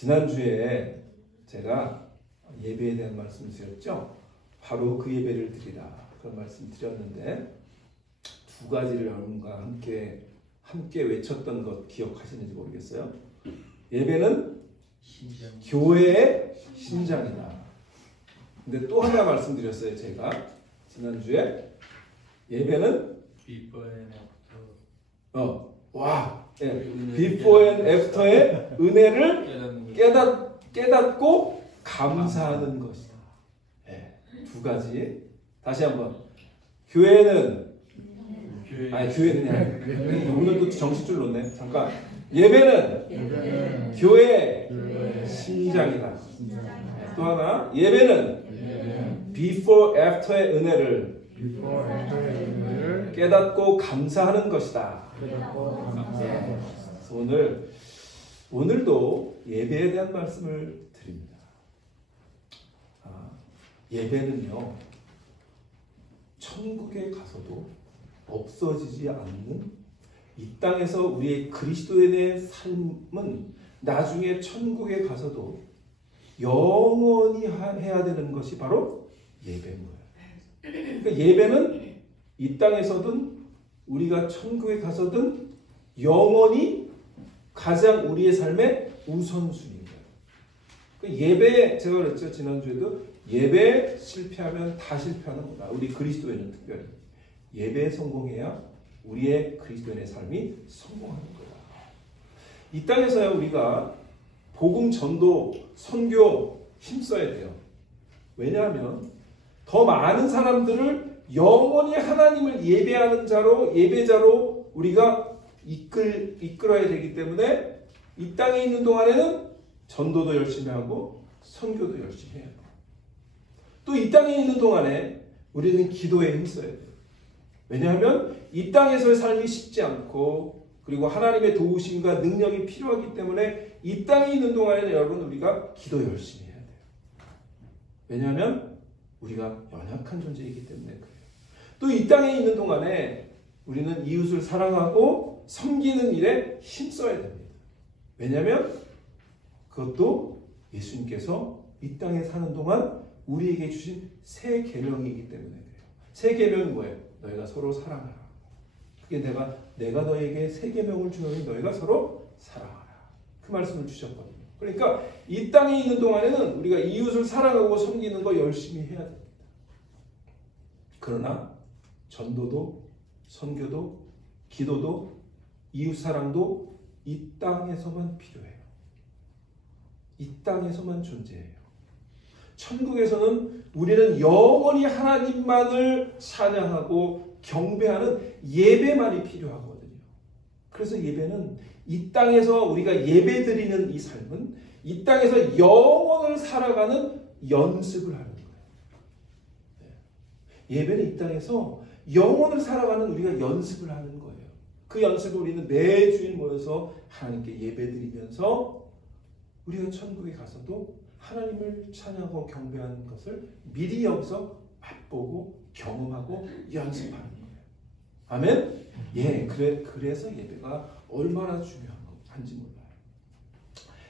지난주에 제가 예배에 대한 말씀을 드렸죠. 바로 그 예배를 드리라 그런 말씀 드렸는데 두 가지를 여러분과 함께 외쳤던 것 기억하시는지 모르겠어요. 예배는 교회의 심장이다. 근데 또 하나 말씀드렸어요. 제가 지난주에 예배는 before and after의 은혜를 깨닫고 감사하는 것이다. 두 가지. 다시 한번. 교회는 오늘도 정신줄 놓네. 잠깐. 예배는 교회의 심장이다. 또 하나. 예배는 before after의 은혜를 깨닫고 감사하는 것이다. 그래서 오늘도 예배에 대한 말씀을 드립니다. 예배는요, 천국에 가서도 없어지지 않는 이 땅에서 우리의 그리스도인의 삶은 나중에 천국에 가서도 영원히 해야 되는 것이 바로 예배인 거예요. 그러니까 예배는 이 땅에서든 우리가 천국에 가서든 영원히 가장 우리의 삶의 우선순위인 거예요. 그러니까 예배, 제가 그랬죠. 지난주에도 예배 실패하면 다 실패하는 거다. 우리 그리스도인은 특별히. 예배에 성공해야 우리의 그리스도인의 삶이 성공하는 거다. 이 땅에서야 우리가 복음 전도, 선교 힘써야 돼요. 왜냐하면 더 많은 사람들을 영원히 하나님을 예배하는 예배자로 우리가 이끌어야 되기 때문에 이 땅에 있는 동안에는 전도도 열심히 하고 선교도 열심히 해요. 또 이 땅에 있는 동안에 우리는 기도에 힘써야 돼요. 왜냐하면 이 땅에서의 삶이 쉽지 않고 그리고 하나님의 도우심과 능력이 필요하기 때문에 이 땅에 있는 동안에는 여러분 우리가 기도 열심히 해야 돼요. 왜냐하면 우리가 연약한 존재이기 때문에 그래요. 또 이 땅에 있는 동안에 우리는 이웃을 사랑하고 섬기는 일에 힘써야 됩니다. 왜냐하면 그것도 예수님께서 이 땅에 사는 동안 우리에게 주신 새 계명이기 때문에 그래요. 새 계명은 뭐예요? 너희가 서로 사랑하라. 그게 내가 너에게 새 계명을 주노니 너희가 서로 사랑하라. 그 말씀을 주셨거든요. 그러니까 이 땅에 있는 동안에는 우리가 이웃을 사랑하고 섬기는 거 열심히 해야 됩니다. 그러나 전도도 선교도 기도도 이웃사랑도 이 땅에서만 필요해요. 이 땅에서만 존재해요. 천국에서는 우리는 영원히 하나님만을 찬양하고 경배하는 예배만이 필요하거든요. 그래서 예배는 이 땅에서 우리가 예배드리는 이 삶은 이 땅에서 영원을 살아가는 연습을 하는 거예요. 예배는 이 땅에서 영원을 살아가는 우리가 연습을 하는 거예요. 그 연습을 우리는 매주일 모여서 하나님께 예배드리면서 우리가 천국에 가서도 하나님을 찬양하고 경배하는 것을 미리 여기서 맛보고 경험하고 연습하는 거예요. 아멘? 그래서 예배가 얼마나 중요한지 몰라요.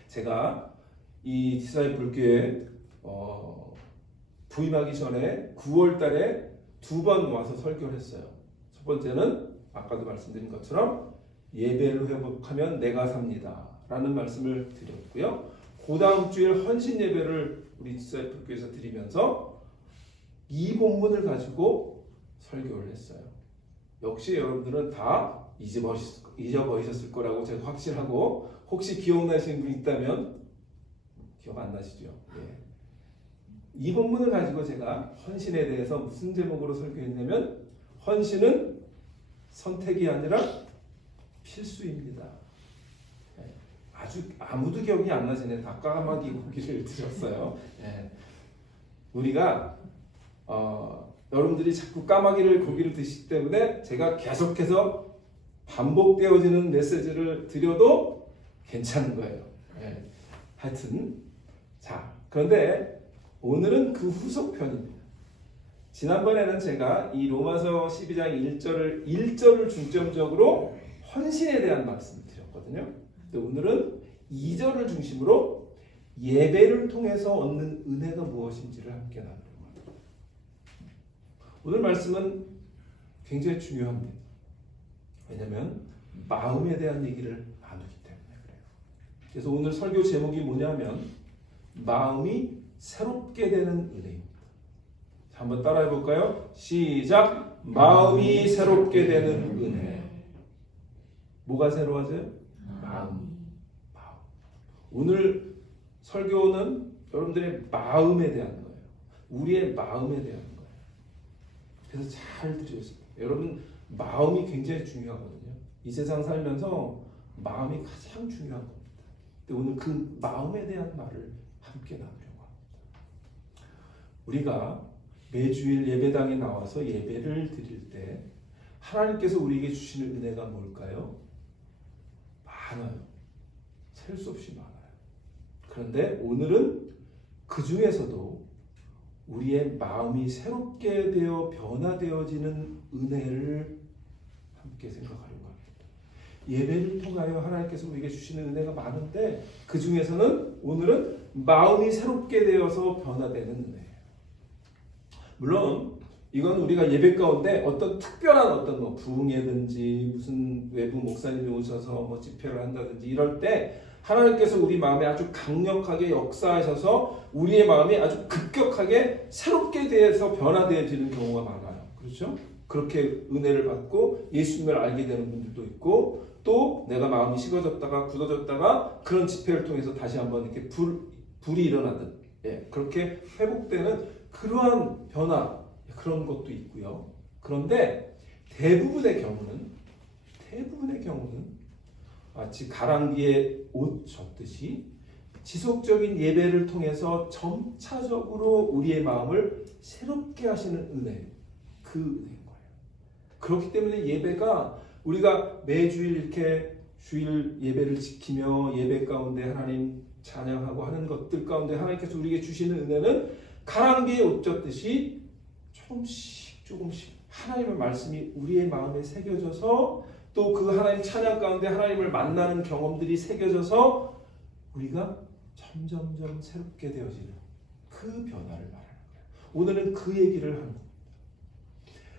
제가 이 디사이플교회 부임하기 전에 9월 달에 2번 와서 설교를 했어요. 첫 번째는 아까도 말씀드린 것처럼 예배를 회복하면 내가 삽니다 라는 말씀을 드렸고요. 그 다음 주일 헌신 예배를 우리 디사이플교회에서 드리면서 이 본문을 가지고 설교를 했어요. 역시 여러분들은 다 잊어버리셨을 거라고 제가 확실하고 혹시 기억나시는 분 있다면 기억 안 나시죠? 이 본문을 가지고 제가 헌신에 대해서 무슨 제목으로 설교했냐면 헌신은 선택이 아니라 필수입니다. 아주 아무도 기억이 안 나시네. 다 까마귀 고기를 드셨어요. 우리가 여러분들이 자꾸 까마귀를 고기를 드시기 때문에 제가 계속해서 반복되어지는 메시지를 드려도 괜찮은 거예요. 하여튼 자, 그런데 오늘은 그 후속편입니다. 지난번에는 제가 이 로마서 12장 1절을 중점적으로 헌신에 대한 말씀을 드렸거든요. 근데 오늘은 2절을 중심으로 예배를 통해서 얻는 은혜가 무엇인지를 함께 나누려고 합니다. 오늘 말씀은 굉장히 중요합니다. 왜냐하면 마음에 대한 얘기를 나누기 때문에 그래요. 그래서 오늘 설교 제목이 뭐냐면 마음이 새롭게 되는 은혜입니다. 자, 한번 따라해 볼까요? 시작! 마음이 새롭게 되는 은혜. 뭐가 새로워져요? 마음. 오늘 설교는 여러분들의 마음에 대한 거예요. 우리의 마음에 대한 거예요. 그래서 잘 들으세요. 여러분 마음이 굉장히 중요하거든요. 이 세상 살면서 마음이 가장 중요한 겁니다. 근데 오늘 그 마음에 대한 말을 함께 나누려고 합니다. 우리가 매주일 예배당에 나와서 예배를 드릴 때 하나님께서 우리에게 주시는 은혜가 뭘까요? 많아요. 셀 수 없이 많아요. 그런데 오늘은 그 중에서도 우리의 마음이 새롭게 되어 변화되어지는 은혜를 함께 생각하려고 합니다. 예배를 통하여 하나님께서 우리에게 주시는 은혜가 많은데 그 중에서는 오늘은 마음이 새롭게 되어서 변화되는 은혜예요. 물론 이건 우리가 예배 가운데 어떤 특별한 어떤 뭐 부흥회든지 무슨 외부 목사님이 오셔서 뭐 집회를 한다든지 이럴 때 하나님께서 우리 마음에 아주 강력하게 역사하셔서 우리의 마음이 아주 급격하게 새롭게 되어서 변화되어지는 경우가 많아요. 그렇죠? 그렇게 은혜를 받고 예수님을 알게 되는 분들도 있고 또 내가 마음이 식어졌다가 굳어졌다가 그런 집회를 통해서 다시 한번 이렇게 불이 일어나듯 그렇게 회복되는 그러한 변화 그런 것도 있고요. 그런데 대부분의 경우는 마치 가랑비에 옷 젖듯이 지속적인 예배를 통해서 점차적으로 우리의 마음을 새롭게 하시는 은혜, 그 은혜인 거예요. 그렇기 때문에 예배가 우리가 매주일 이렇게 주일 예배를 지키며 예배 가운데 하나님 찬양하고 하는 것들 가운데 하나님께서 우리에게 주시는 은혜는 가랑비에 옷 젖듯이 조금씩 하나님의 말씀이 우리의 마음에 새겨져서 또 그 하나님 찬양 가운데 하나님을 만나는 경험들이 새겨져서 우리가 점점점 새롭게 되어지는 그 변화를 말하는 거예요. 오늘은 그 얘기를 하는 겁니다.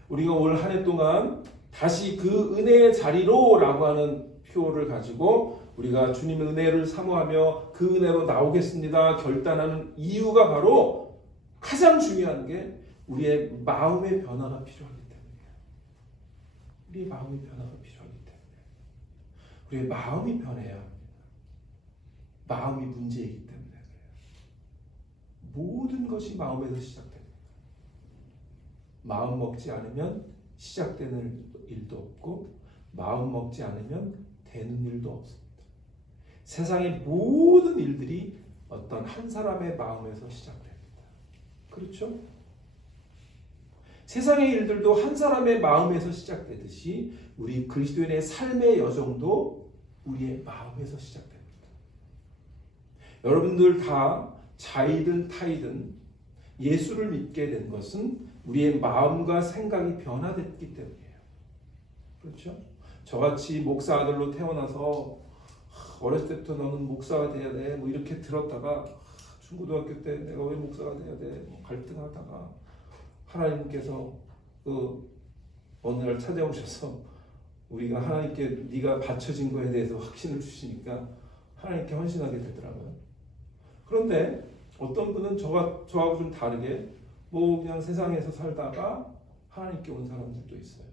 우리가 올 한 해 동안 다시 그 은혜의 자리로 라고 하는 표를 가지고 우리가 주님의 은혜를 사모하며 그 은혜로 나오겠습니다 결단하는 이유가 바로 가장 중요한 게 우리의 마음의 변화가 필요하기 때문이에요. 우리의 마음의 변화가 필요하기 때문에 우리의 마음이 변해야 합니다. 마음이 문제이기 때문에 그래요. 모든 것이 마음에서 시작됩니다. 마음 먹지 않으면 시작되는 일도 없고 마음 먹지 않으면 되는 일도 없습니다. 세상의 모든 일들이 어떤 한 사람의 마음에서 시작됩니다. 그렇죠? 세상의 일들도 한 사람의 마음에서 시작되듯이 우리 그리스도인의 삶의 여정도 우리의 마음에서 시작됩니다. 여러분들 다 자이든 타이든 예수를 믿게 된 것은 우리의 마음과 생각이 변화됐기 때문이에요. 그렇죠? 저같이 목사 아들로 태어나서 어렸을 때부터 너는 목사가 돼야 돼 뭐 이렇게 들었다가 중고등학교 때 내가 왜 목사가 돼야 돼 뭐 갈등하다가 하나님께서 그 어느 날 찾아오셔서 우리가 하나님께 네가 바쳐진 거에 대해서 확신을 주시니까 하나님께 헌신하게 되더라고요. 그런데 어떤 분은 저하고 좀 다르게 뭐 그냥 세상에서 살다가 하나님께 온 사람들도 있어요.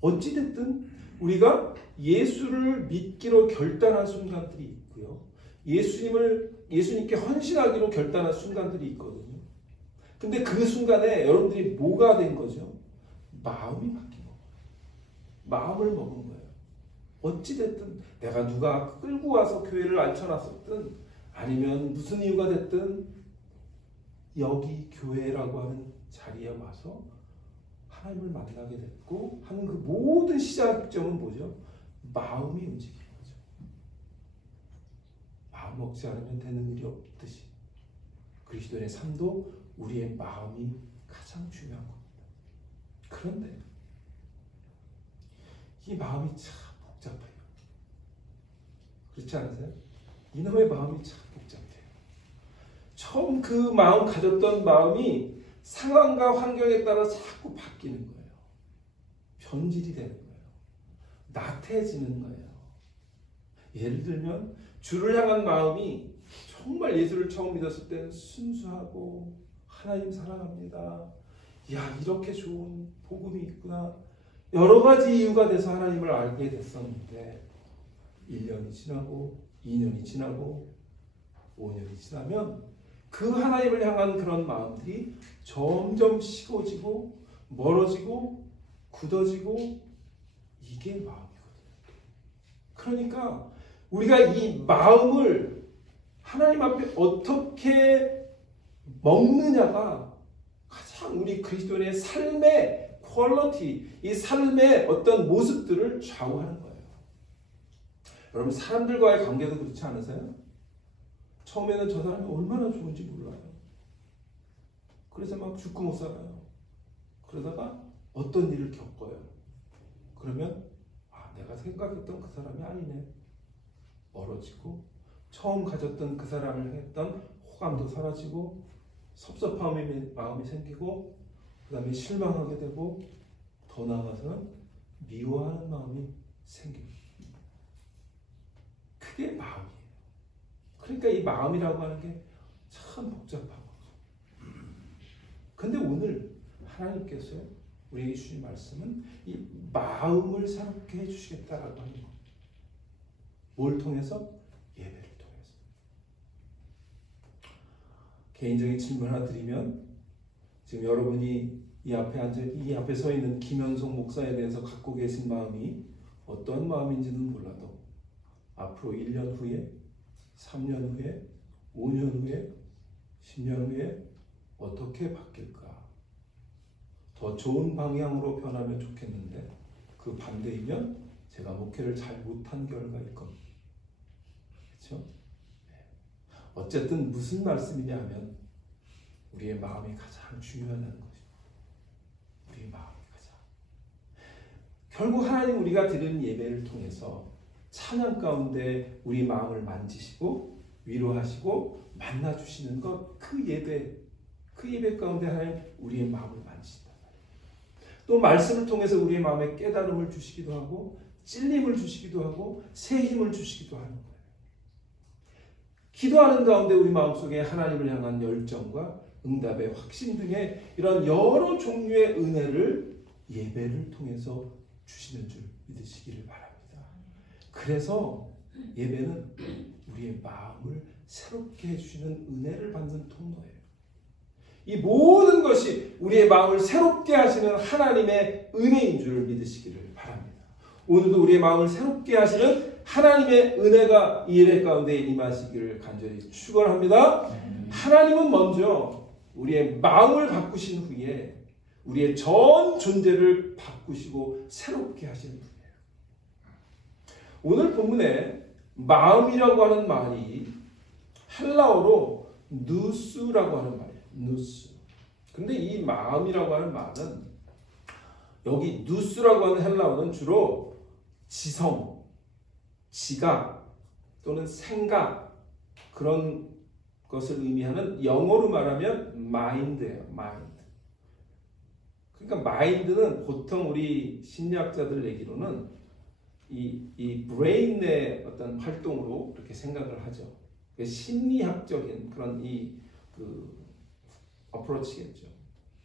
어찌됐든 우리가 예수를 믿기로 결단한 순간들이 있고요. 예수님께 헌신하기로 결단한 순간들이 있거든요. 근데 그 순간에 여러분들이 뭐가 된 거죠? 마음이 바뀐 거예요. 마음을 먹은 거예요. 어찌됐든 내가 누가 끌고 와서 교회를 앉혀놨었든 아니면 무슨 이유가 됐든 여기 교회라고 하는 자리에 와서 하나님을 만나게 됐고 하는 그 모든 시작점은 뭐죠? 마음이 움직이는 거죠. 마음 먹지 않으면 되는 일이 없듯이 그리스도인의 삶도 우리의 마음이 가장 중요한 겁니다. 그런데 이 마음이 참 복잡해요. 그렇지 않으세요? 이놈의 마음이 참 복잡해요. 처음 그 마음 가졌던 마음이 상황과 환경에 따라 자꾸 바뀌는 거예요. 변질이 되는 거예요. 나태해지는 거예요. 예를 들면 주를 향한 마음이 정말 예수를 처음 믿었을 때는 순수하고 하나님 사랑합니다. 야, 이렇게 좋은 복음이 있구나. 여러 가지 이유가 돼서 하나님을 알게 됐었는데 1년이 지나고 2년이 지나고 5년이 지나면 그 하나님을 향한 그런 마음들이 점점 식어지고 멀어지고 굳어지고 이게 마음이거든요. 그러니까 우리가 이 마음을 하나님 앞에 어떻게 먹느냐가 가장 우리 그리스도인의 삶의 퀄리티, 이 삶의 어떤 모습들을 좌우하는 거예요. 여러분 사람들과의 관계도 그렇지 않으세요? 처음에는 저 사람이 얼마나 좋은지 몰라요. 그래서 막 죽고 못 살아요. 그러다가 어떤 일을 겪어요. 그러면 내가 생각했던 그 사람이 아니네. 멀어지고 처음 가졌던 그 사람을 했던 호감도 사라지고 섭섭함의 마음이 생기고 그 다음에 실망하게 되고 더 나아가서는 미워하는 마음이 생깁니다. 그게 마음이에요. 그러니까 이 마음이라고 하는 게 참 복잡하고. 근데 오늘 하나님께서 우리에게 주신 말씀은 이 마음을 새롭게 해주시겠다라고 하는 겁니다. 뭘 통해서? 예배를 통해서. 개인적인 질문 하나 드리면 지금 여러분이 이 앞에 서 있는 김현송 목사에 대해서 갖고 계신 마음이 어떤 마음인지는 몰라도 앞으로 1년 후에, 3년 후에, 5년 후에, 10년 후에 어떻게 바뀔까? 더 좋은 방향으로 변하면 좋겠는데 그 반대이면 제가 목회를 잘 못한 결과일 겁니다. 그렇죠? 어쨌든 무슨 말씀이냐 하면 우리의 마음이 가장 중요하다는 것입니다. 우리의 마음이 가장. 결국 하나님 우리가 드리는 예배를 통해서 찬양 가운데 우리 마음을 만지시고 위로하시고 만나주시는 것, 그 예배 가운데 하나님 우리의 마음을 만지신다. 또 말씀을 통해서 우리의 마음에 깨달음을 주시기도 하고 찔림을 주시기도 하고 새 힘을 주시기도 하는 거예요. 기도하는 가운데 우리 마음속에 하나님을 향한 열정과 응답의 확신 등의 이런 여러 종류의 은혜를 예배를 통해서 주시는 줄 믿으시기를 바랍니다. 그래서 예배는 우리의 마음을 새롭게 해주시는 은혜를 받는 통로예요. 이 모든 것이 우리의 마음을 새롭게 하시는 하나님의 은혜인 줄 믿으시기를 바랍니다. 오늘도 우리의 마음을 새롭게 하시는 하나님의 은혜가 이 예배 가운데 임하시기를 간절히 축원합니다. 하나님은 먼저 우리의 마음을 바꾸신 후에 우리의 전 존재를 바꾸시고 새롭게 하시는 분이에요. 오늘 본문에 마음이라고 하는 말이 헬라어로 누스라고 하는 말이에요. 누스. 근데 이 마음이라고 하는 말은 여기 누스라고 하는 헬라어는 주로 지성, 지각 또는 생각 그런 것을 의미하는 영어로 말하면 마인드예요. 마인드. 그러니까 마인드는 보통 우리 심리학자들 얘기로는 이 브레인의 어떤 활동으로 이렇게 생각을 하죠. 심리학적인 그런 어프로치겠죠.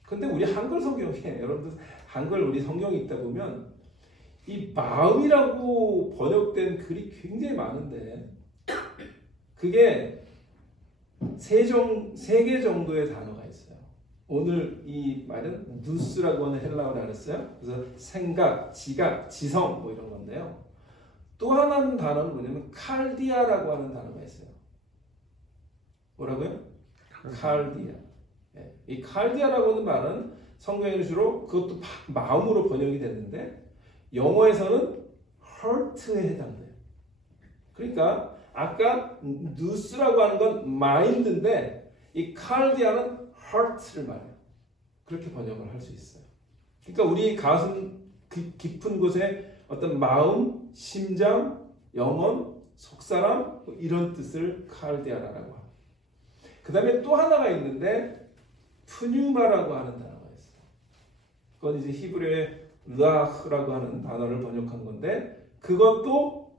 근데 우리 한글 성경에 여러분들 한글 우리 성경이 있다 보면 이 마음이라고 번역된 글이 굉장히 많은데 그게 세 개 정도의 단어가 있어요. 오늘 이 말은 누스라고 하는 헬라어를 알았어요. 그래서 생각, 지각, 지성 뭐 이런 건데요. 또 하나는 단어는 뭐냐면 칼디아라고 하는 단어가 있어요. 뭐라고요? 칼디아. 네. 이 칼디아라고 하는 말은 성경에는 주로 그것도 마음으로 번역이 됐는데 영어에서는 hurt에 해당돼요. 그러니까 아까 누스라고 하는 건 마인드인데 이 칼디아는 hurt를 말해요. 그렇게 번역을 할 수 있어요. 그러니까 우리 가슴 깊은 곳에 어떤 마음, 심장, 영혼, 속사람 이런 뜻을 칼디아라고 합니다. 그 다음에 또 하나가 있는데 푸뉴마라고 하는 단어가 있어요. 그건 이제 히브리어의 르아흐라고 하는 단어를 번역한 건데 그것도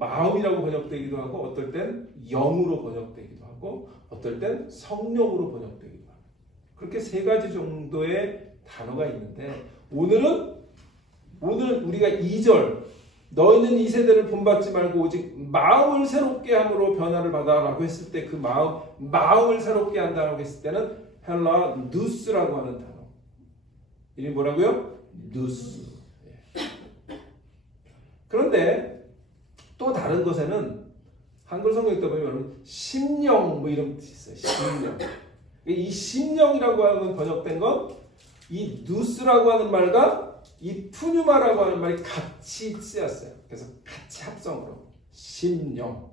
마음이라고 번역되기도 하고 어떨 땐 영으로 번역되기도 하고 어떨 땐 성령으로 번역되기도 하고 그렇게 세 가지 정도의 단어가 있는데 오늘 우리가 2절 너희는 이 세대를 본받지 말고 오직 마음을 새롭게 함으로 변화를 받아라고 했을 때 그 마음을 새롭게 한다라고 했을 때는 헬라 누스라고 하는 단어 이름이 뭐라고요? 누스. 그런데 또 다른 것에는 한글 성경 읽다 보면 여러분 심령 뭐 이런 뜻이 있어요. 심령. 이 심령이라고 하는 번역된 건 이 누스라고 하는 말과 이 푸뉴마라고 하는 말이 같이 쓰였어요. 그래서 같이 합성으로 심령.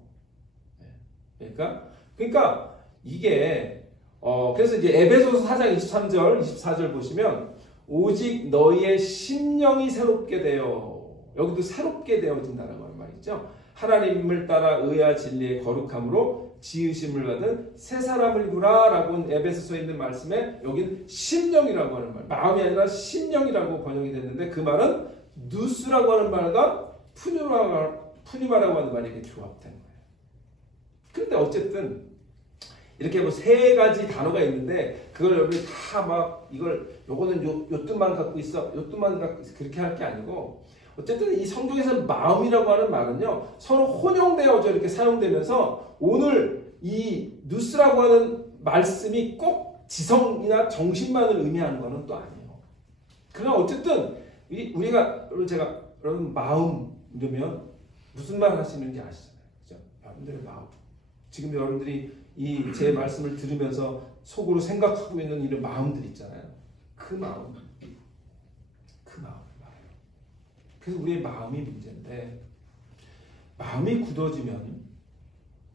그러니까 이게 그래서 이제 에베소서 4장 23절 24절 보시면 오직 너희의 심령이 새롭게 되어 여기도 새롭게 되어진다라고 하는 말이죠. 하나님을 따라 의와 진리의 거룩함으로 지으심을 받은 새 사람을 입으라 라고 에베소서에 있는 말씀에 여기는 심령이라고 하는 말 마음이 아니라 심령이라고 번역이 됐는데 그 말은 누스라고 하는 말과 푸니마라고 하는 말이 이렇게 조합된 거예요. 그런데 어쨌든 이렇게 뭐 세 가지 단어가 있는데 그걸 여러분이 다 막 요거는 요 뜻만 갖고 있어 요 뜻만 갖고 있어 그렇게 할 게 아니고 어쨌든 이 성경에서 마음이라고 하는 말은요 서로 혼용되어져 이렇게 사용되면서 오늘 이 누스라고 하는 말씀이 꼭 지성이나 정신만을 의미하는 것은 또 아니에요. 그러나 어쨌든 우리가 제가 여러분 마음 이러면 무슨 말 하시는지 아시잖아요. 그죠? 여러분들의 마음. 지금 여러분들이 이 제 말씀을 들으면서 속으로 생각하고 있는 이런 마음들 있잖아요. 그 마음. 그래서 우리의 마음이 문제인데 마음이 굳어지면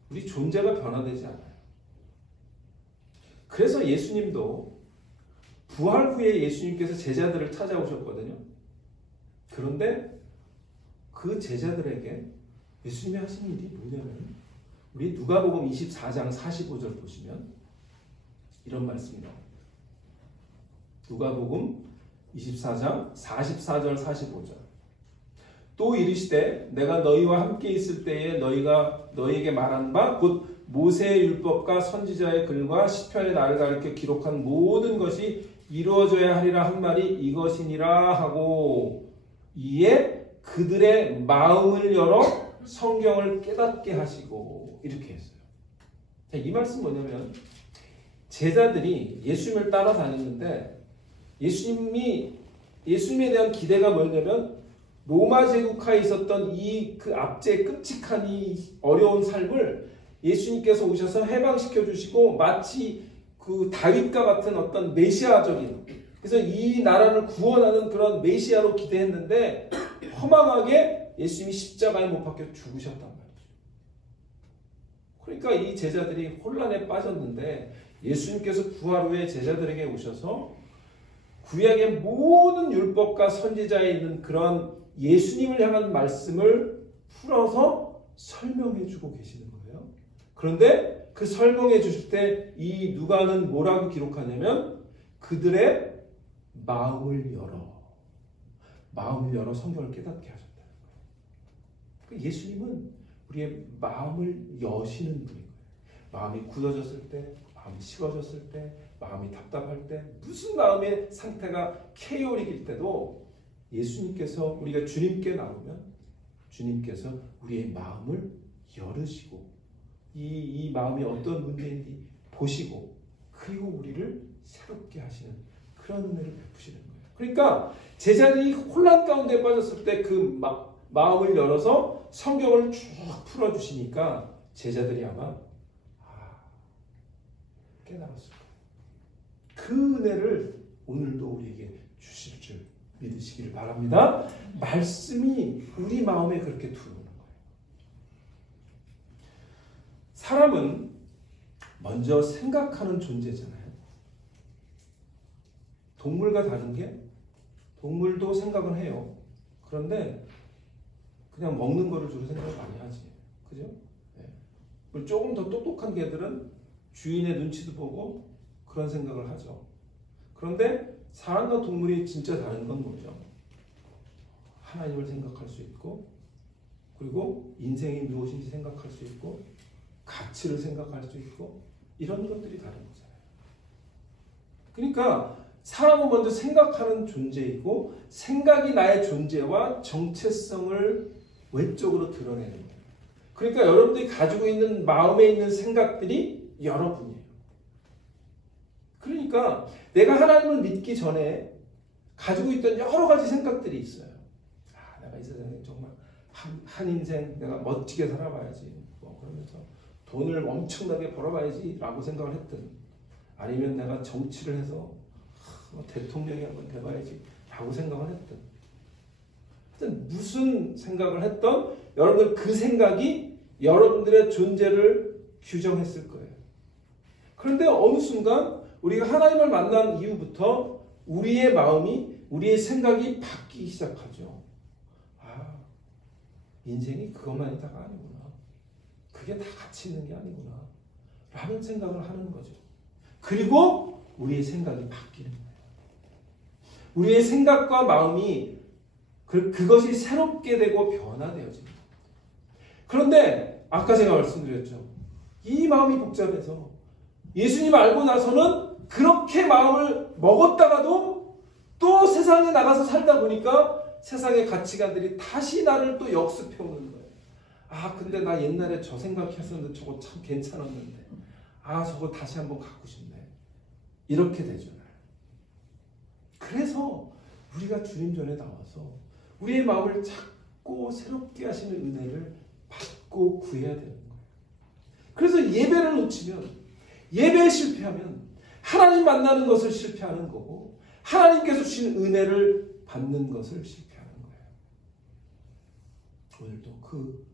우리 존재가 변화되지 않아요. 그래서 예수님도 부활 후에 예수님께서 제자들을 찾아오셨거든요. 그런데 그 제자들에게 예수님이 하신 일이 뭐냐면 우리 누가복음 24장 45절 보시면 이런 말씀이 나옵니다. 누가복음 24장 44절 45절 또 이르시되 내가 너희와 함께 있을 때에 너희가 너희에게 말한 바 곧 모세의 율법과 선지자의 글과 시편의 나를 가리켜 기록한 모든 것이 이루어져야 하리라 한 말이 이것이니라 하고 이에 그들의 마음을 열어 성경을 깨닫게 하시고 이렇게 했어요. 이 말씀 뭐냐면 제자들이 예수님을 따라다녔는데 예수님에 대한 기대가 뭐냐면 로마 제국하에 있었던 그 압제 끔찍한 이 어려운 삶을 예수님께서 오셔서 해방시켜 주시고 마치 그 다윗과 같은 어떤 메시아적인 그래서 이 나라를 구원하는 그런 메시아로 기대했는데 허망하게 예수님이 십자가에 못 박혀 죽으셨단 말이죠. 그러니까 이 제자들이 혼란에 빠졌는데 예수님께서 부활 후에 제자들에게 오셔서 구약의 모든 율법과 선지자에 있는 그런 예수님을 향한 말씀을 풀어서 설명해 주고 계시는 거예요. 그런데 그 설명해 주실 때 이 누가는 뭐라고 기록하냐면 그들의 마음을 열어 성경을 깨닫게 하셨다는 거예요. 예수님은 우리의 마음을 여시는 분인 거예요. 마음이 굳어졌을 때, 마음이 식어졌을 때, 마음이 답답할 때, 무슨 마음의 상태가 케이오릭일 때도 예수님께서 우리가 주님께 나오면 주님께서 우리의 마음을 열으시고 이 마음이 어떤 문제인지 보시고 그리고 우리를 새롭게 하시는 그런 은혜를 베푸시는 거예요. 그러니까 제자들이 혼란 가운데 빠졌을 때 그 마음을 열어서 성경을 쭉 풀어주시니까 제자들이 아마 깨달았을 거예요. 그 은혜를 오늘도 우리에게 주실 줄 믿으시기를 바랍니다. 말씀이 우리 마음에 그렇게 들어오는 거예요. 사람은 먼저 생각하는 존재잖아요. 동물과 다른 게 동물도 생각은 해요. 그런데 그냥 먹는 거를 주로 생각을 많이 하지. 그죠? 네. 조금 더 똑똑한 개들은 주인의 눈치도 보고 그런 생각을 하죠. 그런데 사람과 동물이 진짜 다른 건 뭐죠? 하나님을 생각할 수 있고, 그리고 인생이 무엇인지 생각할 수 있고, 가치를 생각할 수 있고, 이런 것들이 다른 거잖아요. 그러니까 사람은 먼저 생각하는 존재이고, 생각이 나의 존재와 정체성을 외적으로 드러내는 거예요. 그러니까 여러분들이 가지고 있는 마음에 있는 생각들이 여러분이에요. 그러니까 내가 하나님을 믿기 전에 가지고 있던 여러 가지 생각들이 있어요. 내가 이 세상에 정말 한 인생 내가 멋지게 살아봐야지, 그러면서 돈을 엄청나게 벌어봐야지 라고 생각을 했든, 아니면 내가 정치를 해서 대통령이 한번 돼봐야지 라고 생각을 했든, 무슨 생각을 했던 여러분들 그 생각이 여러분들의 존재를 규정했을 거예요. 그런데 어느 순간 우리가 하나님을 만난 이후부터 우리의 마음이, 우리의 생각이 바뀌기 시작하죠. 인생이 그것만이다가 아니구나. 그게 다 가치 있는 게 아니구나. 라는 생각을 하는 거죠. 그리고 우리의 생각이 바뀌는 거예요. 우리의 생각과 마음이 그것이 새롭게 되고 변화되어집니다. 그런데 아까 제가 말씀드렸죠. 이 마음이 복잡해서 예수님 알고 나서는 그렇게 마음을 먹었다가도 또 세상에 나가서 살다 보니까 세상의 가치관들이 다시 나를 또 역습해 오는 거예요. 근데 나 옛날에 저 생각했었는데 저거 참 괜찮았는데, 저거 다시 한번 갖고 싶네. 이렇게 되죠. 그래서 우리가 주님 전에 나와서 우리의 마음을 자꾸 새롭게 하시는 은혜를 받고 구해야 되는 거예요. 그래서 예배를 놓치면, 예배에 실패하면 하나님 만나는 것을 실패하는 거고, 하나님께서 주신 은혜를 받는 것을 실패하는 거예요. 오늘도 그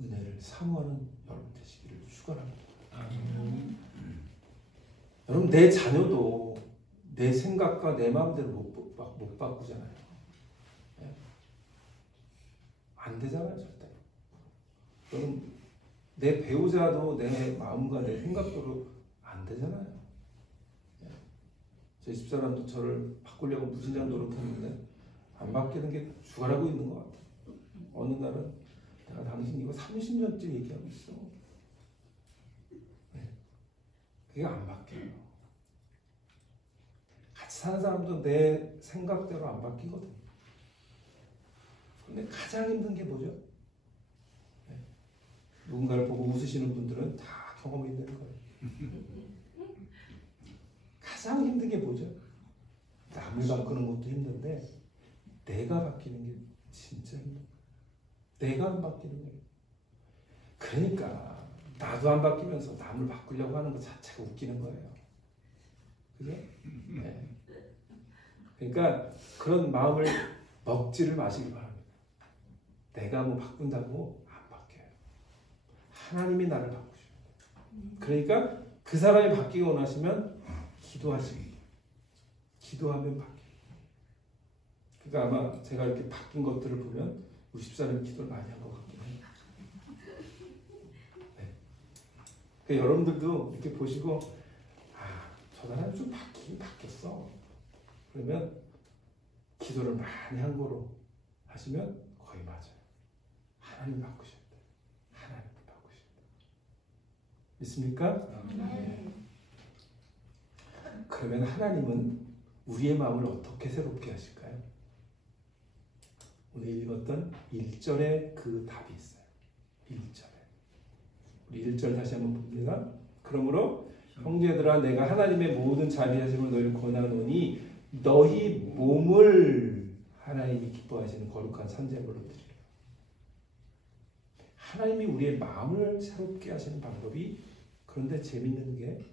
은혜를 사모하는 여러분 되시기를 축원합니다. 여러분, 내 자녀도 내 생각과 내 마음대로 못 바꾸잖아요. 안 되잖아요, 절대. 여러분, 내 배우자도 내 마음과 내 생각대로 안 되잖아요. 제 집사람도 저를 바꾸려고 무진장 노력했는데 안 바뀌는 게 죽어라고 있는 것 같아요. 어느 날은 내가 당신 이거 30년째 얘기하고 있어. 그게 안 바뀌어요. 같이 사는 사람도 내 생각대로 안 바뀌거든. 근데 가장 힘든 게 뭐죠? 누군가를 보고 웃으시는 분들은 다 경험이 있는 거예요. 가장 힘든 게 뭐죠? 남을 바꾸는 것도 힘든데 내가 바뀌는 게 진짜 힘든 거예요. 내가 안 바뀌는 거예요. 그러니까 나도 안 바뀌면서 남을 바꾸려고 하는 것 자체가 웃기는 거예요. 그죠? 네. 그러니까 그런 마음을 먹지를 마시기 바랍니다. 내가 뭐 바꾼다고 안 바뀌어요. 하나님이 나를 바꾸셔요. 그러니까 그 사람이 바뀌기 원하시면 기도하시기. 기도하면 바뀌어요. 그러니까 아마 제가 이렇게 바뀐 것들을 보면 우리 집사님 기도를 많이 한 것 같긴 해요. 네. 그러니까 여러분들도 이렇게 보시고 저 사람이 좀 바뀌긴 바뀌었어. 그러면 기도를 많이 한 거로 하시면 거의 맞아요. 하나님 바꾸셨다. 하나님 바꾸셨다. 믿습니까? 네. 그러면 하나님은 우리의 마음을 어떻게 새롭게 하실까요? 오늘 읽었던 1절에 그 답이 있어요. 1절에. 우리 1절 다시 한번 봅니다. 그러므로 형제들아 내가 하나님의 모든 자비하심을 너희를 권하노니 너희 몸을 하나님이 기뻐하시는 거룩한 산제물로 드리라. 하나님이 우리의 마음을 새롭게 하시는 방법이, 그런데 재밌는 게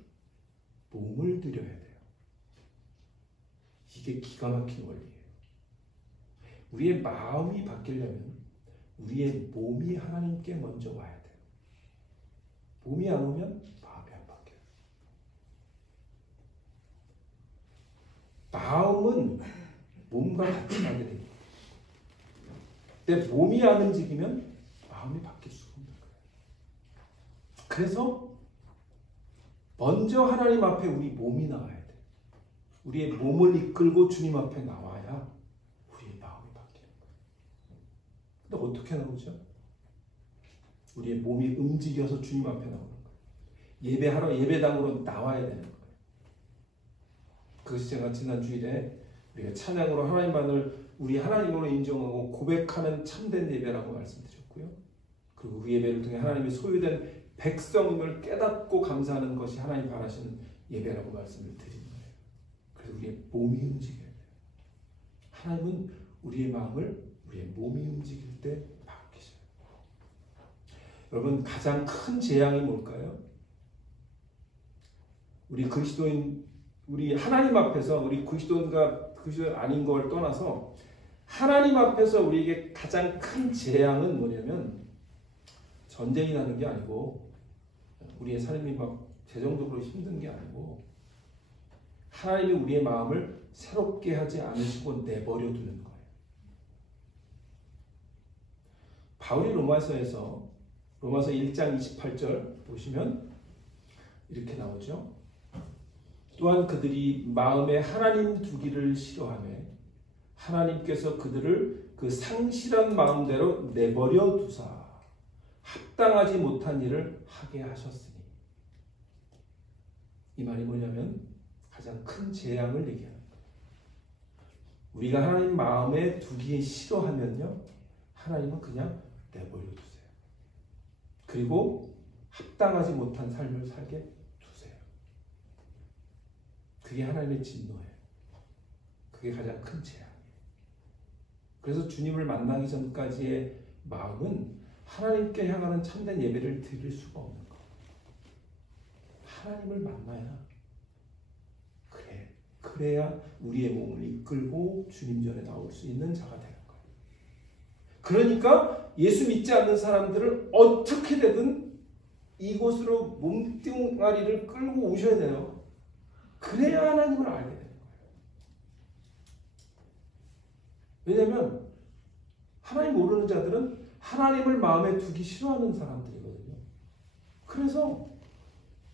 몸을 드려야 돼요. 이게 기가 막힌 원리예요. 우리의 마음이 바뀌려면 우리의 몸이 하나님께 먼저 와야 돼요. 몸이 안 오면 마음이 안 바뀌어요. 마음은 몸과 같이 가게 됩니다. 근데 몸이 안 움직이면 마음이 바뀔 수가 없는 거예요. 그래서 먼저 하나님 앞에 우리 몸이 나와야 돼. 우리의 몸을 이끌고 주님 앞에 나와야 우리의 마음이 바뀌는 거예요. 근데 어떻게 나오죠? 우리의 몸이 움직여서 주님 앞에 나오는 거예요. 예배하러 예배당으로 나와야 되는 거예요. 그것이 제가 지난 주일에 우리가 찬양으로 하나님만을 우리 하나님으로 인정하고 고백하는 참된 예배라고 말씀드렸고요. 그리고 그 예배를 통해 하나님이 소유된 백성임을 깨닫고 감사하는 것이 하나님 바라시는 예배라고 말씀을 드린 거예요. 그래서 우리의 몸이 움직여야 돼요. 하나님은 우리의 마음을 우리의 몸이 움직일 때 바뀌셔요. 여러분, 가장 큰 재앙이 뭘까요? 우리 그리스도인, 우리 하나님 앞에서 우리 그리스도인과 그리스도인 아닌 걸 떠나서 하나님 앞에서 우리에게 가장 큰 재앙은 뭐냐면 전쟁이 나는 게 아니고 우리의 삶이 막 재정적으로 힘든 게 아니고 하나님이 우리의 마음을 새롭게 하지 않으시고 내버려 두는 거예요. 바울이 로마서에서 로마서 1장 28절 보시면 이렇게 나오죠. 또한 그들이 마음에 하나님 두기를 싫어하며 하나님께서 그들을 그 상실한 마음대로 내버려 두사 합당하지 못한 일을 하게 하셨으니. 이 말이 뭐냐면 가장 큰 재앙을 얘기하는 거예요. 우리가 하나님 마음에 두기 싫어하면요, 하나님은 그냥 내버려 두세요. 그리고 합당하지 못한 삶을 살게 두세요. 그게 하나님의 진노예요. 그게 가장 큰 재앙이에요. 그래서 주님을 만나기 전까지의 마음은 하나님께 향하는 참된 예배를 드릴 수가 없는 거예요. 하나님을 만나야 그래야 우리의 몸을 이끌고 주님 전에 나올 수 있는 자가 되는 거예요. 그러니까 예수 믿지 않는 사람들을 어떻게 되든 이곳으로 몸뚱아리를 끌고 오셔야 돼요. 그래야 하나님을 알게 되는 거예요. 왜냐하면 하나님 모르는 자들은 하나님을 마음에 두기 싫어하는 사람들이거든요. 그래서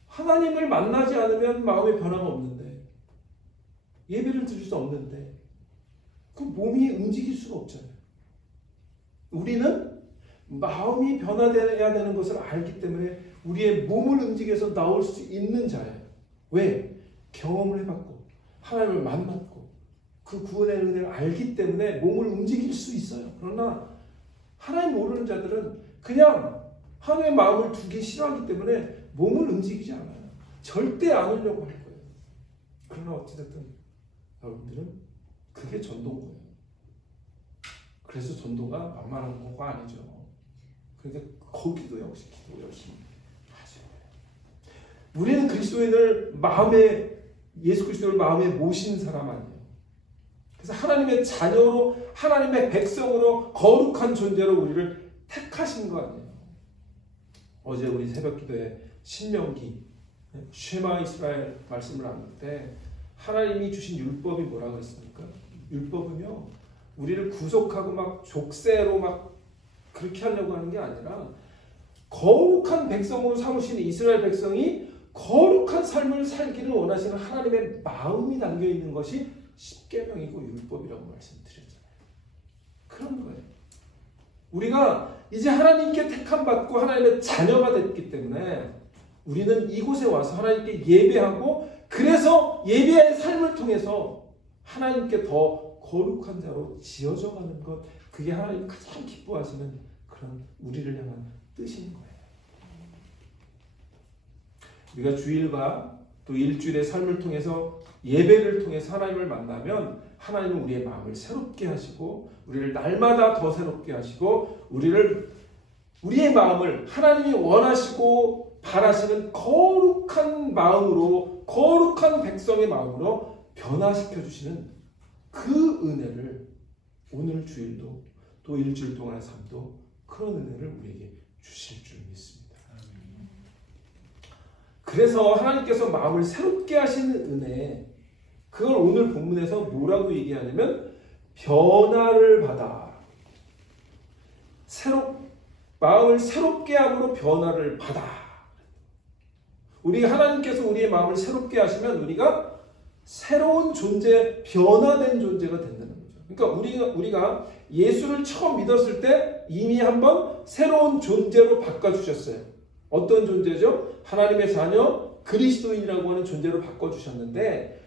하나님을 만나지 않으면 마음에 변화가 없는데, 예배를 드릴 수 없는데, 그 몸이 움직일 수가 없잖아요. 우리는 마음이 변화되어야 되는 것을 알기 때문에 우리의 몸을 움직여서 나올 수 있는 자예요. 왜? 경험을 해봤고 하나님을 만났고 그 구원의 은혜를 알기 때문에 몸을 움직일 수 있어요. 그러나 하나님 모르는 자들은 그냥 하나님의 마음을 두기 싫어하기 때문에 몸을 움직이지 않아요. 절대 안 하려고 할 거예요. 그러나 어찌됐든 여러분들은 그게 전도인 거예요. 그래서 전도가 만만한 거가 아니죠. 그러니까 거기도 역시 기도 열심히 하셔야 돼요. 우리는 그리스도인을 마음에, 예수 그리스도를 마음에 모신 사람 아니에요. 그래서 하나님의 자녀로, 하나님의 백성으로, 거룩한 존재로 우리를 택하신 거 아니에요. 어제 우리 새벽 기도에 신명기 쉐마 이스라엘 말씀을 나눌 때 하나님이 주신 율법이 뭐라고 했습니까? 율법은요, 우리를 구속하고 막 족쇄로 막 그렇게 하려고 하는 게 아니라 거룩한 백성으로 삼으신 이스라엘 백성이 거룩한 삶을 살기를 원하시는 하나님의 마음이 담겨 있는 것이 십계명이고 율법이라고 말씀드렸잖아요. 그런 거예요. 우리가 이제 하나님께 택함 받고 하나님의 자녀가 됐기 때문에 우리는 이곳에 와서 하나님께 예배하고, 그래서 예배의 삶을 통해서 하나님께 더 거룩한 자로 지어져 가는 것, 그게 하나님 가장 기뻐하시는 그런 우리를 향한 뜻인 거예요. 우리가 주일과 또 일주일의 삶을 통해서, 예배를 통해서 하나님을 만나면 하나님은 우리의 마음을 새롭게 하시고 우리를 날마다 더 새롭게 하시고 우리의 마음을 하나님이 원하시고 바라시는 거룩한 마음으로, 거룩한 백성의 마음으로 변화시켜 주시는 그 은혜를 오늘 주일도 또 일주일 동안의 삶도 그런 은혜를 우리에게 주실 줄 믿습니다. 그래서 하나님께서 마음을 새롭게 하시는 은혜, 그걸 오늘 본문에서 뭐라고 얘기하냐면 변화를 받아. 마음을 새롭게 함으로 변화를 받아. 우리 하나님께서 우리의 마음을 새롭게 하시면 우리가 새로운 존재, 변화된 존재가 된다는 거죠. 그러니까 우리가 예수를 처음 믿었을 때 이미 한번 새로운 존재로 바꿔주셨어요. 어떤 존재죠? 하나님의 자녀, 그리스도인이라고 하는 존재로 바꿔주셨는데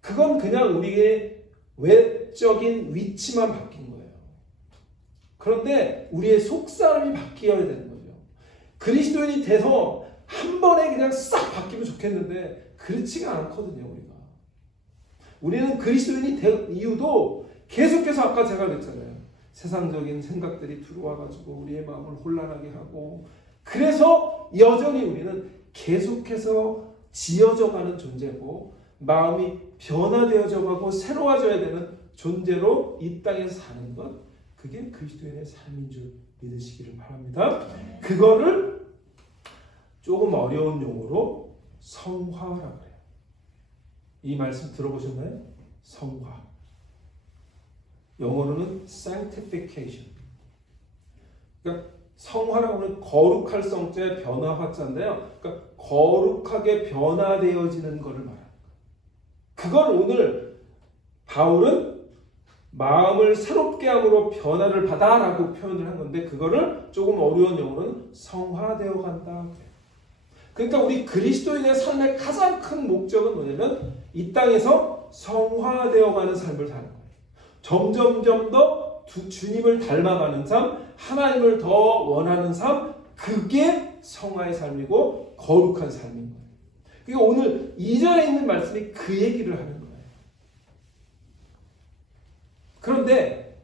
그건 그냥 우리의 외적인 위치만 바뀐 거예요. 그런데 우리의 속사람이 바뀌어야 되는 거죠. 그리스도인이 돼서 한 번에 그냥 싹 바뀌면 좋겠는데 그렇지가 않거든요. 우리는 그리스도인이 된 이유도 계속해서 아까 제가 그랬잖아요. 세상적인 생각들이 들어와가지고 우리의 마음을 혼란하게 하고 그래서 여전히 우리는 계속해서 지어져가는 존재고 마음이 변화되어져 가고 새로워져야 되는 존재로 이 땅에서 사는 것, 그게 그리스도인의 삶인 줄 믿으시기를 바랍니다. 그거를 조금 어려운 용어로 성화라고 해요. 이 말씀 들어보셨나요? 성화. 영어로는 sanctification. 그러니까 성화라고 하는 거룩할 성자의 변화화자인데요. 그러니까 거룩하게 변화되어지는 것을 말합니다. 그걸 오늘 바울은 마음을 새롭게 함으로 변화를 받아라고 표현을 한 건데 그거를 조금 어려운 용어로는 성화되어 간다. 그러니까 우리 그리스도인의 삶의 가장 큰 목적은 뭐냐면 이 땅에서 성화되어 가는 삶을 사는 거예요. 점점점 더 주님을 닮아가는 삶, 하나님을 더 원하는 삶, 그게 성화의 삶이고 거룩한 삶인 거예요. 그러니까 오늘 2절에 있는 말씀이 그 얘기를 하는 거예요. 그런데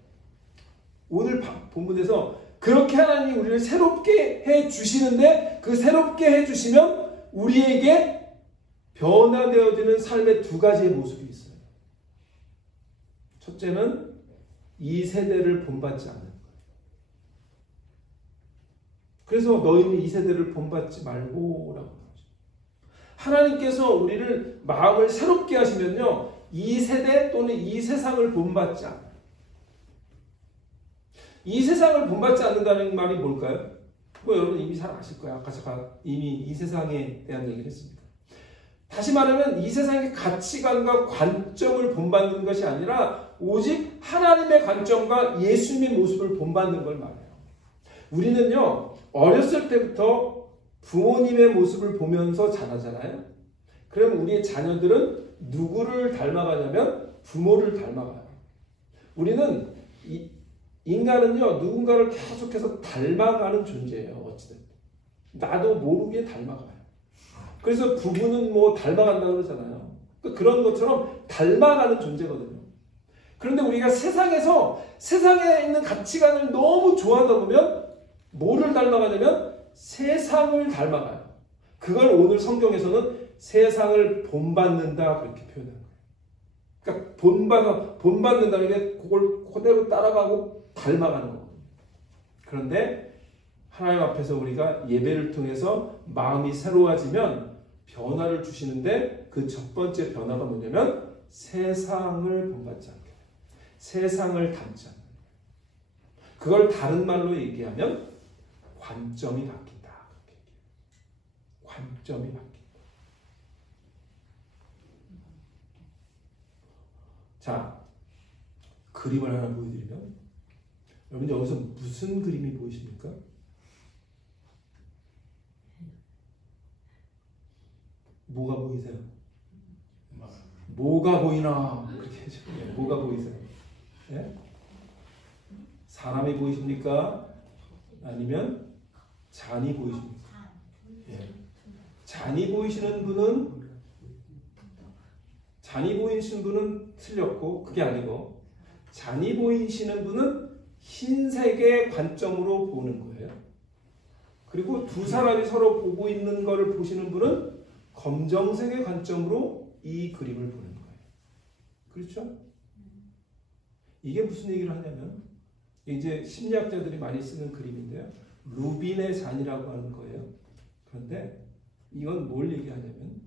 오늘 본문에서 그렇게 하나님이 우리를 새롭게 해주시는데 그 새롭게 해주시면 우리에게 변화되어지는 삶의 두 가지의 모습이 있어요. 첫째는 이 세대를 본받지 않는 거예요. 그래서 너희는 이 세대를 본받지 말고 라고 하죠. 하나님께서 우리를 마음을 새롭게 하시면요, 이 세대 또는 이 세상을 본받지 않아요. 이 세상을 본받지 않는다는 말이 뭘까요? 뭐 여러분 이미 잘 아실 거예요. 아까 제가 이미 이 세상에 대한 얘기를 했습니다. 다시 말하면 이 세상의 가치관과 관점을 본받는 것이 아니라 오직 하나님의 관점과 예수님의 모습을 본받는 걸 말해요. 우리는요, 어렸을 때부터 부모님의 모습을 보면서 자라잖아요. 그럼 우리의 자녀들은 누구를 닮아가냐면 부모를 닮아가요. 우리는 인간은요, 누군가를 계속해서 닮아가는 존재예요. 어찌됐든 나도 모르게 닮아가요. 그래서 부부는 뭐 닮아간다고 그러잖아요. 그런 것처럼 닮아가는 존재거든요. 그런데 우리가 세상에 있는 가치관을 너무 좋아하다 보면 뭐를 닮아가냐면 세상을 닮아가요. 그걸 오늘 성경에서는 세상을 본받는다 그렇게 표현해요. 그러니까 본받는다는 게 그걸 그대로 따라가고 닮아가는 거거든요. 그런데 하나님 앞에서 우리가 예배를 통해서 마음이 새로워지면 변화를 주시는데 그 첫 번째 변화가 뭐냐면 세상을 본받지 않게 돼요. 세상을 닮지 않는 거예요. 그걸 다른 말로 얘기하면 관점이 바뀐다. 관점이 바뀐다. 자, 그림을 하나 보여드리면 여러분 여기서 무슨 그림이 보이십니까? 뭐가 보이세요? 뭐가 보이나? 그렇게 해줘. 뭐가 보이세요? 네? 사람이 보이십니까? 아니면 잔이 보이십니까? 네. 잔이 보이시는 분은 틀렸고 그게 아니고 잔이 보이시는 분은 흰색의 관점으로 보는 거예요. 그리고 두 사람이 서로 보고 있는 것을 보시는 분은 검정색의 관점으로 이 그림을 보는 거예요. 그렇죠? 이게 무슨 얘기를 하냐면 이제 심리학자들이 많이 쓰는 그림인데요. 루빈의 잔이라고 하는 거예요. 그런데 이건 뭘 얘기하냐면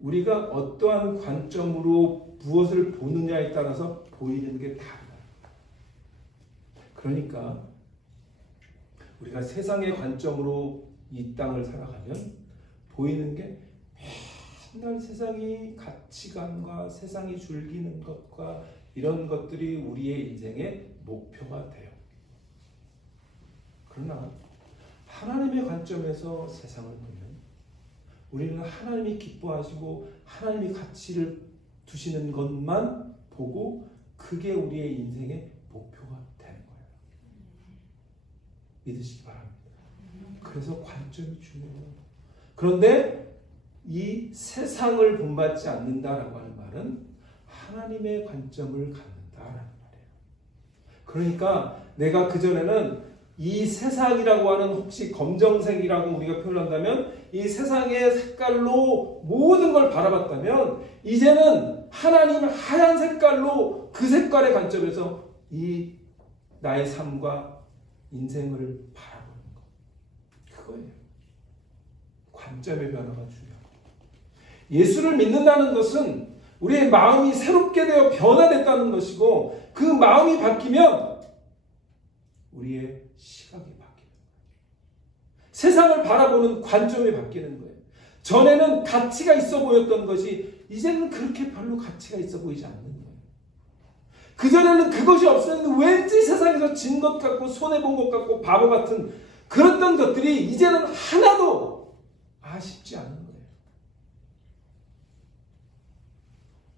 우리가 어떠한 관점으로 무엇을 보느냐에 따라서 보이는 게 달라요. 그러니까 우리가 세상의 관점으로 이 땅을 살아가면 보이는 게 맨날 세상이 가치관과 세상이 즐기는 것과 이런 것들이 우리의 인생의 목표가 돼요. 그러나 하나님의 관점에서 세상을 보면 우리는 하나님이 기뻐하시고 하나님이 가치를 두시는 것만 보고 그게 우리의 인생의 목표가 되는 거예요. 믿으시기 바랍니다. 그래서 관점이 중요해요. 그런데 이 세상을 본받지 않는다라고 하는 말은 하나님의 관점을 갖는다라는 말이에요. 그러니까 내가 그전에는 이 세상이라고 하는 혹시 검정색이라고 우리가 표현한다면 이 세상의 색깔로 모든 걸 바라봤다면 이제는 하나님 하얀 색깔로 그 색깔의 관점에서 이 나의 삶과 인생을 바라보는 것. 그거예요. 관점의 변화가 중요합니다. 예수를 믿는다는 것은 우리의 마음이 새롭게 되어 변화됐다는 것이고 그 마음이 바뀌면 우리의 시각이 바뀌는 거예요. 세상을 바라보는 관점이 바뀌는 거예요. 전에는 가치가 있어 보였던 것이 이제는 그렇게 별로 가치가 있어 보이지 않는 거예요. 그전에는 그것이 없었는데 왠지 세상에서 진 것 같고 손해본 것 같고 바보 같은 그랬던 것들이 이제는 하나도 아쉽지 않은 거예요.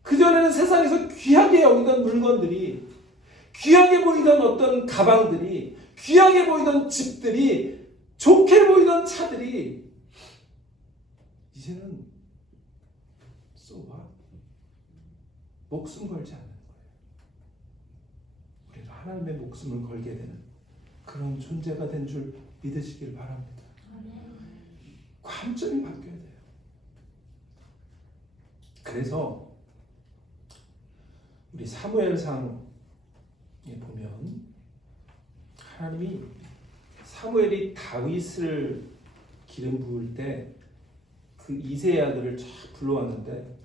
그전에는 세상에서 귀하게 여기던 물건들이 귀하게 보이던 어떤 가방들이 귀하게 보이던 집들이 좋게 보이던 차들이 이제는 쏘봐 목숨 걸지 않는 거예요. 우리는 하나님의 목숨을 걸게 되는 그런 존재가 된 줄 믿으시길 바랍니다. 관점이 바뀌어야 돼요. 그래서 우리 사무엘상에 보면 하나님이 사무엘이 다윗을 기름 부을 때 그 이새의 아들을 쫙 불러왔는데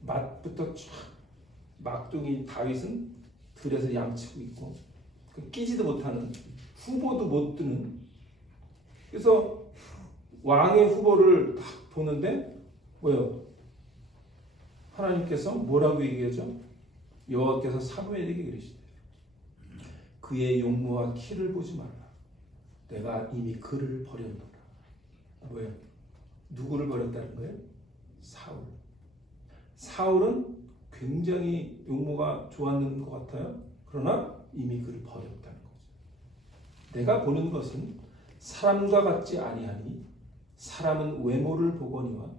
맛부터 쫙 막둥이 다윗은 들에서 양치고 있고 끼지도 못하는 후보도 못 드는 그래서 왕의 후보를 딱 보는데 뭐요? 하나님께서 뭐라고 얘기하죠? 여호와께서 사무엘에게 이르시되 그의 용모와 키를 보지 말라. 내가 이미 그를 버렸노라. 뭐예요? 누구를 버렸다는 거예요? 사울. 사울은 굉장히 용모가 좋았는 것 같아요. 그러나 이미 그를 버렸다는 거죠. 내가 보는 것은 사람과 같지 아니하니 사람은 외모를 보거니와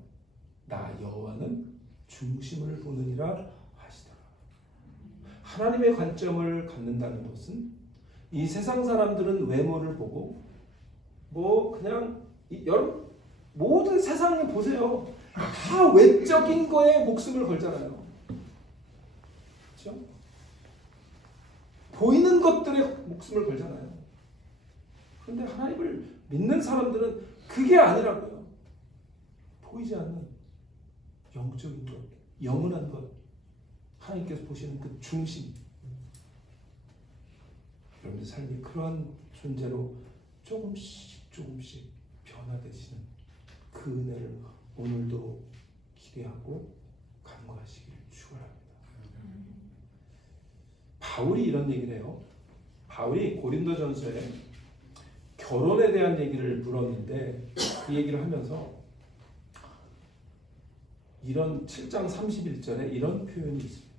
나 여호와는 중심을 보느니라 하시더라. 하나님의 관점을 갖는다는 것은 이 세상 사람들은 외모를 보고 그냥 여러분 모든 세상을 보세요. 다 외적인 거에 목숨을 걸잖아요. 그렇죠? 보이는 것들에 목숨을 걸잖아요. 그런데 하나님을 믿는 사람들은 그게 아니라고요. 보이지 않는 영적인 것, 영원한 것, 하나님께서 보시는 그 중심. 여러분의 삶이 그러한 존재로 조금씩 변화되시는 그 은혜를 오늘도 기대하고 간구하시기를 축원합니다. 바울이 이런 얘기를 해요. 바울이 고린도전서에 결혼에 대한 얘기를 물었는데 그 얘기를 하면서 이런 7장 31절에 이런 표현이 있습니다.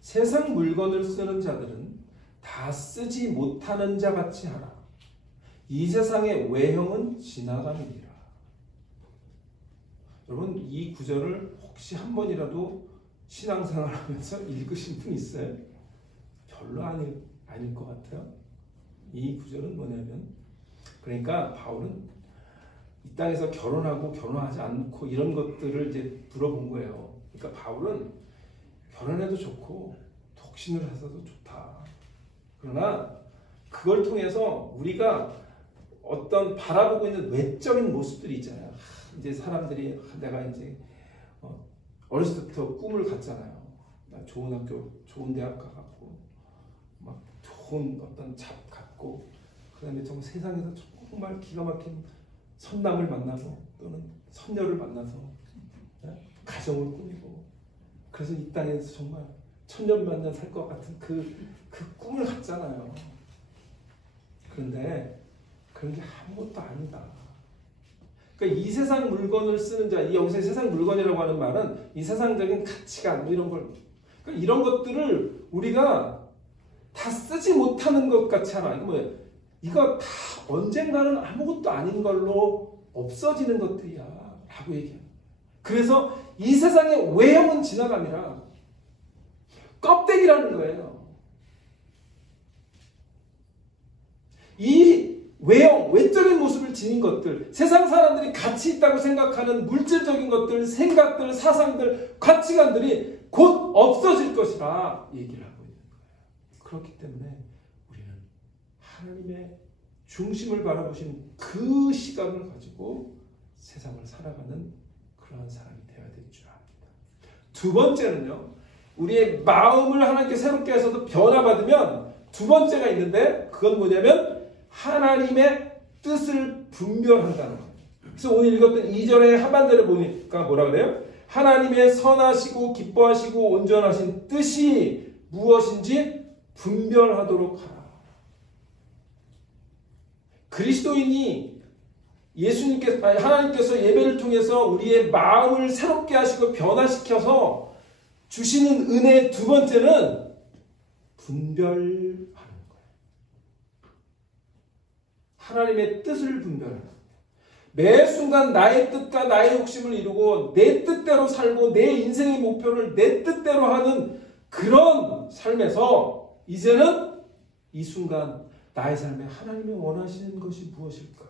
세상 물건을 쓰는 자들은 다 쓰지 못하는 자 같이 하라. 이 세상의 외형은 지나감이니라. 여러분 이 구절을 혹시 한 번이라도 신앙생활하면서 읽으신 분 있어요? 별로 아닐 것 같아요. 이 구절은 뭐냐면 그러니까 바울은 이 땅에서 결혼하고 결혼하지 않고 이런 것들을 이제 물어본 거예요. 그러니까 바울은 결혼해도 좋고 독신을 해서도 좋다. 그러나 그걸 통해서 우리가 어떤 바라보고 있는 외적인 모습들이 있잖아요. 이제 사람들이 내가 이제 어렸을 때부터 꿈을 갖잖아요. 나 좋은 학교, 좋은 대학 가갖고 막 좋은 어떤 잡 갖고 그다음에 정말 세상에서 정말 기가 막힌 선남을 만나서 또는 선녀를 만나서 가정을 꾸미고 그래서 이 땅에서 정말 천년만년 살 것 같은 그 꿈을 갖잖아요. 그런데 그런 게 아무것도 아니다. 그러니까 이 세상 물건을 쓰는 자, 이 여기서 세상 물건이라고 하는 말은 이 세상적인 가치관 이런 걸, 그러니까 이런 것들을 우리가 다 쓰지 못하는 것 같지 않아. 이거 다 언젠가는 아무것도 아닌 걸로 없어지는 것들이야 라고 얘기해요. 그래서 이 세상의 외형은 지나감이라 껍데기라는 거예요. 이 외형, 외적인 모습을 지닌 것들, 세상 사람들이 가치 있다고 생각하는 물질적인 것들, 생각들, 사상들, 가치관들이 곧 없어질 것이라 얘기를 하고 있는 거예요. 그렇기 때문에 우리는 하나님의 중심을 바라보신 그 시각을 가지고 세상을 살아가는 그러한 사람이 되어야 될 줄 압니다. 두 번째는요, 우리의 마음을 하나님께 새롭게 해서도 변화받으면 두 번째가 있는데 그건 뭐냐면 하나님의 뜻을 분별한다는 거예요. 그래서 오늘 읽었던 2절의 하반절에 보니까 뭐라 그래요? 하나님의 선하시고 기뻐하시고 온전하신 뜻이 무엇인지 분별하도록 하라. 그리스도인이 하나님께서 예배를 통해서 우리의 마음을 새롭게 하시고 변화시켜서 주시는 은혜의 두 번째는 분별하는 거예요. 하나님의 뜻을 분별하는 거예요. 매 순간 나의 뜻과 나의 욕심을 이루고 내 뜻대로 살고 내 인생의 목표를 내 뜻대로 하는 그런 삶에서 이제는 이 순간 나의 삶에 하나님이 원하시는 것이 무엇일까?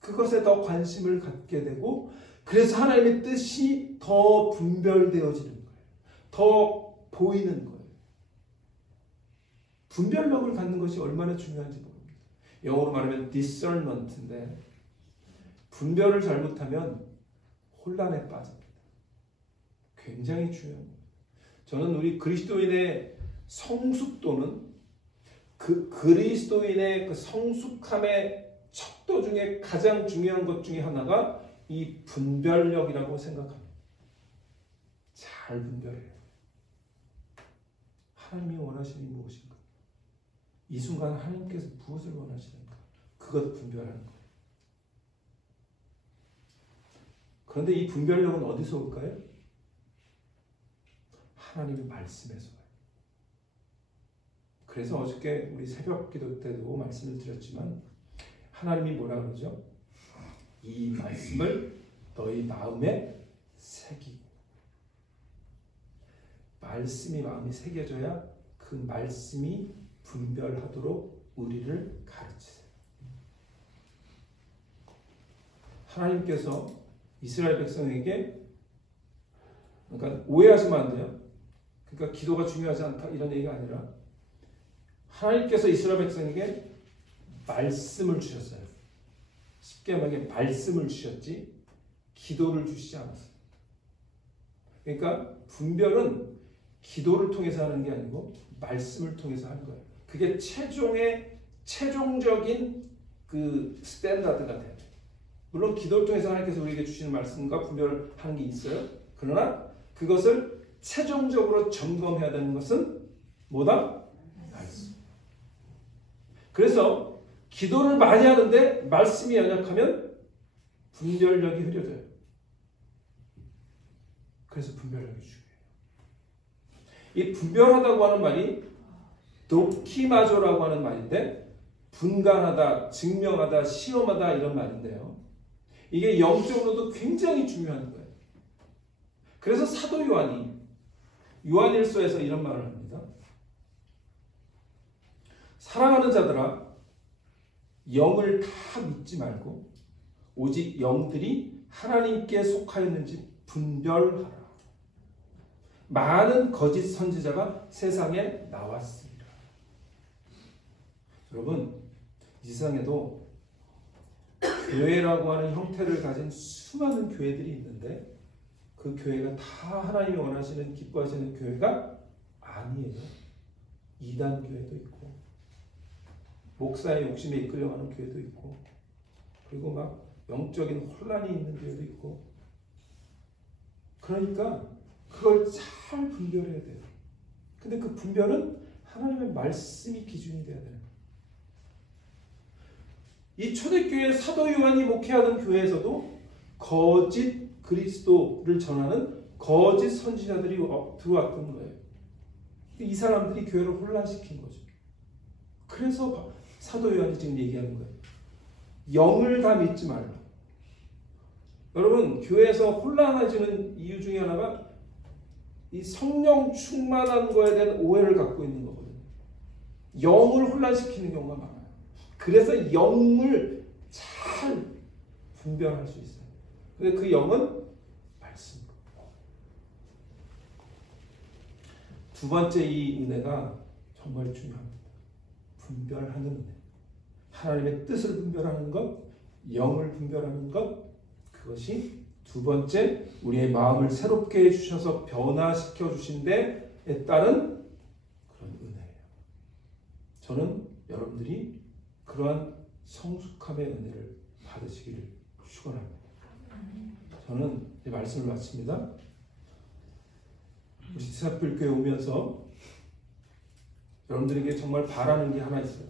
그것에 더 관심을 갖게 되고 그래서 하나님의 뜻이 더 분별되어지는 거예요. 더 보이는 거예요. 분별력을 갖는 것이 얼마나 중요한지 모릅니다. 영어로 말하면 discernment인데 분별을 잘못하면 혼란에 빠집니다. 굉장히 중요한 거예요. 저는 우리 그리스도인의 성숙도는 그 그리스도인의 그 성숙함의 척도 중에 가장 중요한 것 중에 하나가 이 분별력이라고 생각합니다. 잘 분별해요. 하나님이 원하시는 무엇인가? 이 순간 하나님께서 무엇을 원하시는가? 그것 분별하는 거예요. 그런데 이 분별력은 어디서 올까요? 하나님의 말씀에서 와요. 그래서 어저께 우리 새벽 기도 때도 말씀을 드렸지만 하나님이 뭐라 그러죠? 이 말씀을 너희 마음에 새기고 말씀이 마음에 새겨져야 그 말씀이 분별하도록 우리를 가르치세요. 하나님께서 이스라엘 백성에게 그러니까 오해하시면 안 돼요. 그러니까 기도가 중요하지 않다 이런 얘기가 아니라 하나님께서 이스라엘 백성에게 말씀을 주셨어요. 쉽게 말하면 말씀을 주셨지 기도를 주시지 않았어요. 그러니까 분별은 기도를 통해서 하는 게 아니고 말씀을 통해서 하는 거예요. 그게 최종적인 그 스탠다드가 돼요. 물론 기도를 통해서 하나님께서 우리에게 주시는 말씀과 분별을 하는 게 있어요. 그러나 그것을 최종적으로 점검해야 되는 것은 뭐다? 말씀. 그래서 기도를 많이 하는데 말씀이 연약하면 분별력이 흐려져요. 그래서 분별력이 중요해요. 이 분별하다고 하는 말이 도키마조라고 하는 말인데 분간하다, 증명하다, 시험하다 이런 말인데요. 이게 영적으로도 굉장히 중요한 거예요. 그래서 사도 요한이 요한일서에서 이런 말을 합니다. 사랑하는 자들아 영을 다 믿지 말고 오직 영들이 하나님께 속하였는지 분별하라. 많은 거짓 선지자가 세상에 나왔습니다. 여러분, 이 세상에도 교회라고 하는 형태를 가진 수많은 교회들이 있는데 그 교회가 다 하나님이 원하시는 기뻐하시는 교회가 아니에요. 이단 교회도 있고 목사의 욕심에 이끌려가는 교회도 있고 그리고 막 영적인 혼란이 있는 교회도 있고. 그러니까 그걸 잘 분별해야 돼요. 근데 그 분별은 하나님의 말씀이 기준이 돼야 돼요. 이 초대교회 사도 요한이 목회하던 교회에서도 거짓 그리스도를 전하는 거짓 선지자들이 들어왔던 거예요. 이 사람들이 교회를 혼란시킨 거죠. 그래서 사도 요한이 지금 얘기하는 거예요. 영을 다 믿지 말라. 여러분, 교회에서 혼란해지는 이유 중에 하나가 이 성령 충만한 거에 대한 오해를 갖고 있는 거거든요. 영을 혼란시키는 경우가 많아요. 그래서 영을 잘 분별할 수 있어요. 근데 그 영은 말씀. 두 번째 이 은혜가 정말 중요합니다. 분별하는 은혜. 하나님의 뜻을 분별하는 것, 영을 분별하는 것, 그것이 두 번째 우리의 마음을 새롭게 해주셔서 변화시켜 주신 데에 따른 그런 은혜예요. 저는 여러분들이 그러한 성숙함의 은혜를 받으시기를 축원합니다. 저는 이 말씀을 마칩니다. 우리 지사필교회 오면서 여러분들에게 정말 바라는 게 하나 있어요.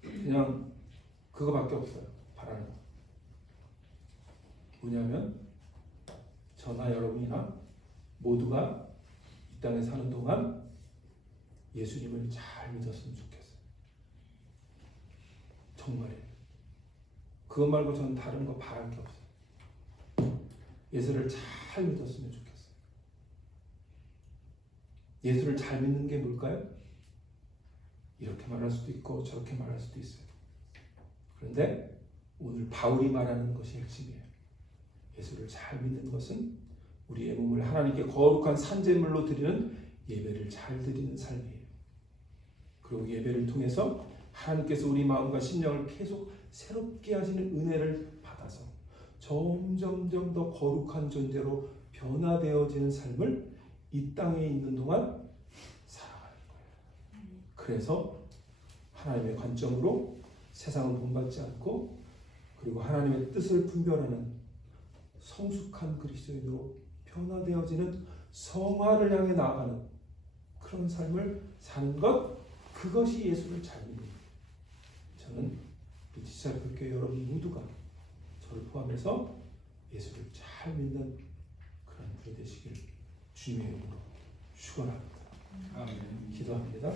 그냥 그거밖에 없어요. 바라는 거. 뭐냐면 저나 여러분이나 모두가 이 땅에 사는 동안 예수님을 잘 믿었으면 좋겠어요. 정말이에요. 그것 말고 저는 다른 거 바랄 게 없어요. 예수를 잘 믿었으면 좋겠어요. 예수를 잘 믿는 게 뭘까요? 이렇게 말할 수도 있고 저렇게 말할 수도 있어요. 그런데 오늘 바울이 말하는 것이 핵심이에요. 예수를 잘 믿는 것은 우리의 몸을 하나님께 거룩한 산제물로 드리는 예배를 잘 드리는 삶이에요. 그리고 예배를 통해서 하나님께서 우리 마음과 심령을 계속 새롭게 하시는 은혜를 받아서 점점점 더 거룩한 존재로 변화되어지는 삶을 이 땅에 있는 동안 살아가는 거예요. 그래서 하나님의 관점으로 세상을 본받지 않고 그리고 하나님의 뜻을 분별하는 성숙한 그리스도인으로 변화되어지는 성화를 향해 나아가는 그런 삶을 사는 것, 그것이 예수를 잘 믿는 거예요. 저는 우리 지사교회 여러분 모두가 저를 포함해서 예수를 잘 믿는 그런 분이 되시길 주님의 이름으로 축원합니다. 기도합니다.